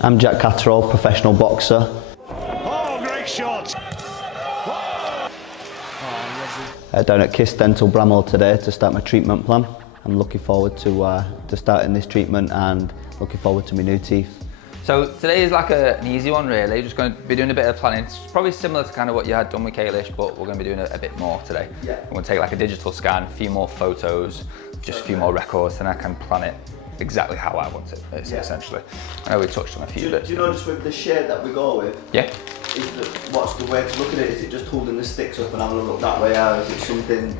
I'm Jack Catterall, professional boxer. Oh, great shot! Down at Kissdental Bramhall today to start my treatment plan. I'm looking forward to starting this treatment and looking forward to my new teeth. So today is like an easy one really, just going to be doing a bit of planning. It's probably similar to kind of what you had done with Kalish, but we're going to be doing a bit more today. Yeah. We're going to take like a digital scan, a few more photos, just a few more records, and I can plan it exactly how I want it, essentially. I know we touched on a few bits. Do you know just with the shade that we go with? Yeah. What's the way to look at it? Is it just holding the sticks up and having a look that way, or is it something?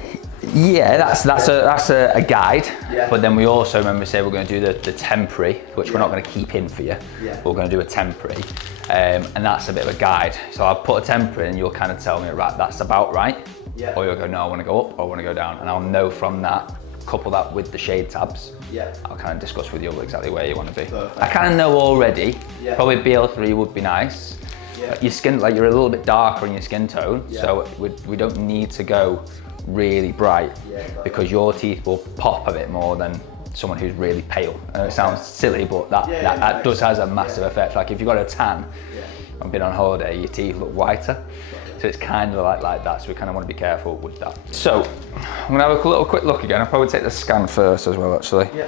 Yeah, that's a guide. Yeah. But then we also, when we say we're going to do the temporary, which we're not going to keep in for you, Yeah. we're going to do a temporary, and that's a bit of a guide. So I'll put a temporary and you'll kind of tell me, right, that's about right. Yeah. Or you'll go, no, I want to go up, or I want to go down, and I'll know from that. Couple that with the shade tabs. Yeah. I'll kind of discuss with you exactly where you want to be. Perfect. I kind of know already. Yeah. Probably BL3 would be nice. Yeah. Your skin, like you're a little bit darker in your skin tone, Yeah. so we don't need to go really bright because your teeth will pop a bit more than someone who's really pale. I know it sounds silly, but that does has a massive effect. Like if you've got a tan and been on holiday, your teeth look whiter. So it's kind of like that, so we kind of want to be careful with that. So I'm going to have a little quick look again. I'll probably take the scan first as well, actually. Yeah.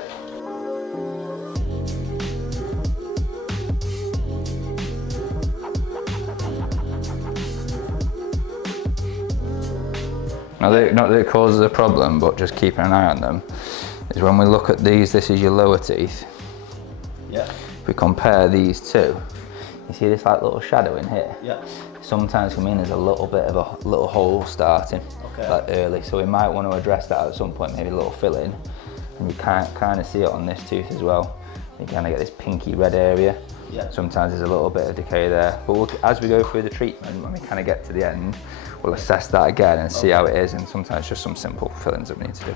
Now, not that it causes a problem, but just keeping an eye on them, is when we look at these, this is your lower teeth. Yeah. If we compare these two, you see this like little shadow in here? Yeah. Sometimes can mean there's a little bit of a little hole starting, like early. So we might want to address that at some point, maybe a little fill in. And you can't kind of see it on this tooth as well. You kind of get this pinky red area. Yeah. Sometimes there's a little bit of decay there. But as we go through the treatment, when we kind of get to the end, we'll assess that again and see how it is. And sometimes just some simple fillings that we need to do.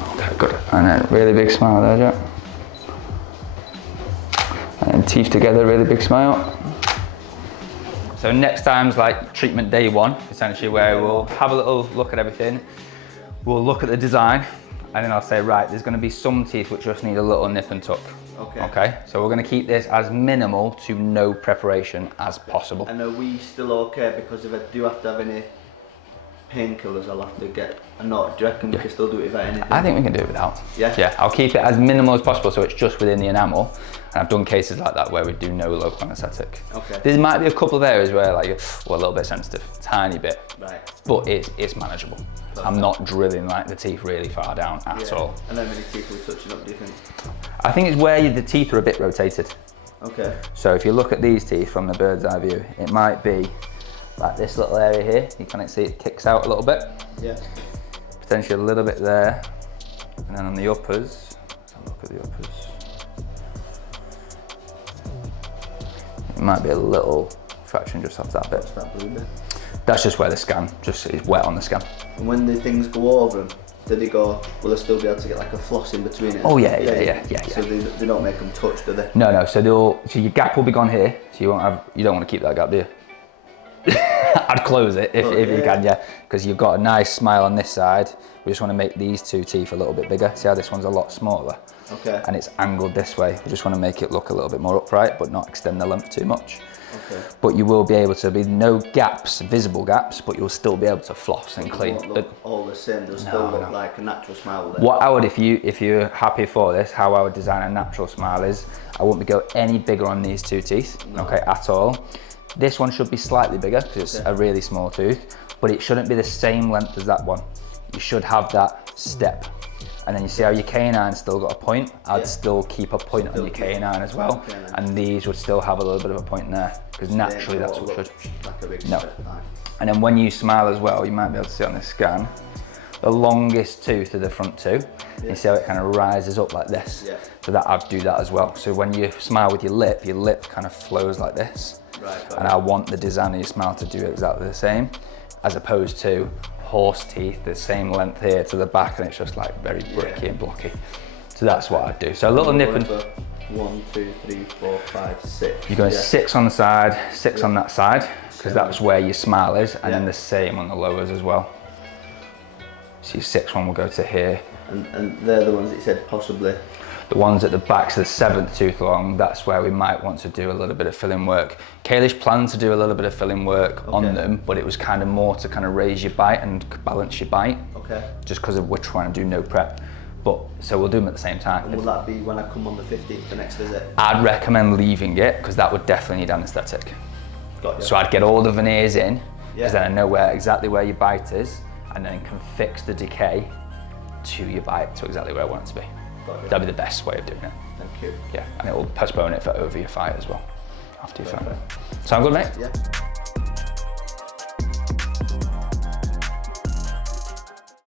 Okay, good. And then really big smile there, Jack. And then teeth together, really big smile. So next time's like treatment day one, essentially, where we'll have a little look at everything. We'll look at the design, and then I'll say, right, there's gonna be some teeth which just need a little nip and tuck. Okay, so we're gonna keep this as minimal to no preparation as possible. And are we still okay, because if I do have to have any painkillers, I'll have to get a note. Do you reckon we can still do it without anything? I think we can do it without. Yeah? Yeah, I'll keep it as minimal as possible so it's just within the enamel. And I've done cases like that where we do no local anaesthetic. Okay. There might be a couple of areas where like, well, a little bit sensitive, tiny bit. Right. But it's manageable. Perfect. I'm not drilling like the teeth really far down at all. And how many teeth are we touching up, do you think? I think it's where the teeth are a bit rotated. Okay. So if you look at these teeth from the bird's eye view, it might be like this little area here. You kind of see it kicks out a little bit. Yeah. Potentially a little bit there. And then on the uppers, let's have a look at the uppers. It might be a little fraction just off that bit. What's that blue bit? That's just where the scan, just is wet on the scan. And when the things go over them, do they go, will they still be able to get like a floss in between it? Oh yeah. So they don't make them touch, do they? No, so your gap will be gone here, so you don't want to keep that gap, do you? I'd close it if you can, because you've got a nice smile on this side. We just want to make these two teeth a little bit bigger. See how this one's a lot smaller? Okay. And it's angled this way. We just want to make it look a little bit more upright, but not extend the length too much. Okay. But you will be able to be no gaps, visible gaps, but you'll still be able to floss and clean. It won't look all the same. They'll still look like a natural smile. Then. What I would, if you're happy for this, how I would design a natural smile is, I wouldn't go any bigger on these two teeth, okay, at all. This one should be slightly bigger because it's a really small tooth, but it shouldn't be the same length as that one. You should have that step. And then you see how your canine's still got a point? I'd still keep a point on your canine as well. And these would still have a little bit of a point there, because naturally that's what should. Like a big No. step back. And then when you smile as well, you might be able to see on this scan, the longest tooth of the front two. You see how it kind of rises up like this? Yeah. So that I'd do that as well. So when you smile with your lip kind of flows like this. Right. And I want the design of your smile to do exactly the same, as opposed to horse teeth, the same length here to the back, and it's just like very bricky and blocky. So that's what I'd do. So a little nip and... 1, 2, 3, 4, 5, 6. You go 6 on the side, 6 on that side, because that's where your smile is, and then the same on the lowers as well. So your 6th one will go to here. And they're the ones that you said possibly? The ones at the back, so the 7th tooth along, that's where we might want to do a little bit of filling work. Kayleigh planned to do a little bit of filling work on them, but it was kind of more to kind of raise your bite and balance your bite. Okay. Just because we're trying to do no prep. But, so we'll do them at the same time. And will that be when I come on the 15th, the next visit? I'd recommend leaving it, because that would definitely need anaesthetic. Got you. So I'd get all the veneers in, because then I know exactly where your bite is, and then can fix the decay to your bite to exactly where I want it to be. That'd be the best way of doing it. Thank you. Yeah, and it will postpone it for over your fight as well, after your fight. Sound good, mate? Yeah.